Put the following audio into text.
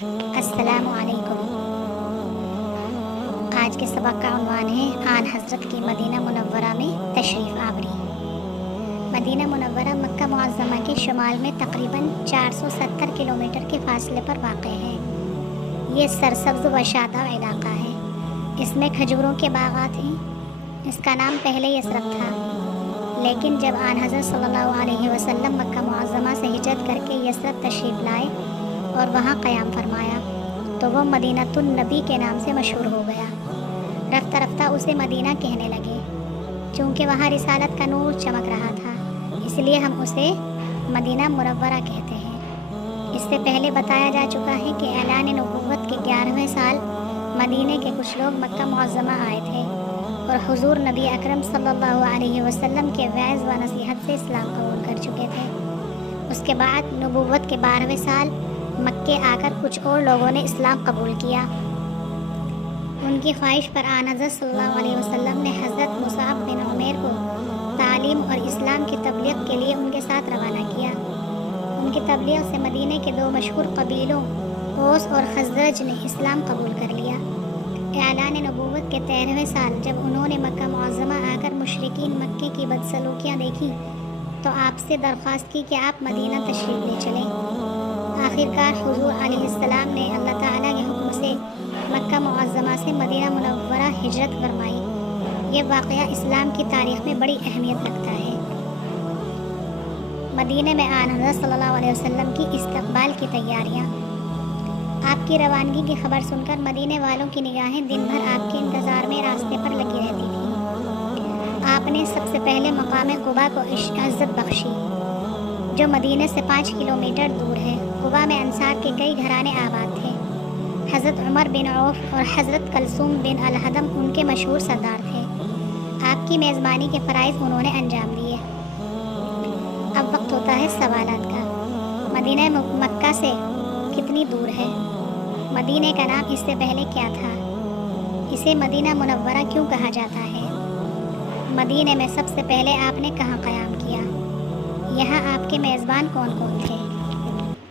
السلام علیکم۔ آج کے سبق کا عنوان ہے آن حضرت کی مدینہ منورہ میں تشریف آوری۔ مدینہ منورہ مکہ معظمہ کے شمال میں تقریباً 470 کلومیٹر کے فاصلے پر واقع ہے۔ یہ سرسبز و شاداب علاقہ ہے۔ اس میں کھجوروں کے باغات ہیں۔ اس کا نام پہلے یثرب تھا، لیکن جب آن حضرت صلی اللہ علیہ وسلم مکہ معظمہ سے ہجرت کر کے یثرب تشریف لائے اور وہاں قیام فرمایا تو وہ مدینۃ النبی کے نام سے مشہور ہو گیا۔ رفتہ رفتہ اسے مدینہ کہنے لگے، چونکہ وہاں رسالت کا نور چمک رہا تھا، اس لیے ہم اسے مدینہ منورہ کہتے ہیں۔ اس سے پہلے بتایا جا چکا ہے کہ اعلان نبوت کے 11ویں سال مدینہ کے کچھ لوگ مکہ معظمہ آئے تھے اور حضور نبی اکرم صلی اللہ علیہ وسلم کے وعظ و نصیحت سے اسلام قبول کر چکے تھے۔ اس کے بعد نبوت کے 12ویں سال مکے آ کر کچھ اور لوگوں نے اسلام قبول کیا۔ ان کی خواہش پر آن حضرت صلی اللہ علیہ وسلم نے حضرت مصعب بن عمیر کو تعلیم اور اسلام کی تبلیغ کے لیے ان کے ساتھ روانہ کیا۔ ان کی تبلیغ سے مدینہ کے 2 مشہور قبیلوں اوس اور خزرج نے اسلام قبول کر لیا۔ اعلان نبوت کے 13ویں سال جب انہوں نے مکہ معظمہ آ کر مشرکین مکے کی بدسلوکیاں دیکھیں تو آپ سے درخواست کی کہ آپ مدینہ تشریف لے چلیں۔ آخرکار حضور علیہ السلام نے اللہ تعالیٰ کے حکم سے مکہ معظمہ سے مدینہ منورہ ہجرت فرمائی۔ یہ واقعہ اسلام کی تاریخ میں بڑی اہمیت رکھتا ہے۔ مدینہ میں آن حضرت صلی اللہ علیہ وسلم کی استقبال کی تیاریاں۔ آپ کی روانگی کی خبر سن کر مدینہ والوں کی نگاہیں دن بھر آپ کے انتظار میں راستے پر لگی رہتی تھیں۔ آپ نے سب سے پہلے مقام قباء کو عزت بخشی، جو مدینہ سے 5 کلومیٹر دور ہے۔ قباء میں انصار کے کئی گھرانے آباد تھے۔ حضرت عمر بن عوف اور حضرت کلثوم بن الحدم ان کے مشہور سردار تھے۔ آپ کی میزبانی کے فرائض انہوں نے انجام دیے۔ اب وقت ہوتا ہے سوالات کا۔ مدینہ مکہ سے کتنی دور ہے؟ مدینہ کا نام اس سے پہلے کیا تھا؟ اسے مدینہ منورہ کیوں کہا جاتا ہے؟ مدینہ میں سب سے پہلے آپ نے کہاں قیام کیا؟ یہاں آپ کے میزبان کون کون تھے؟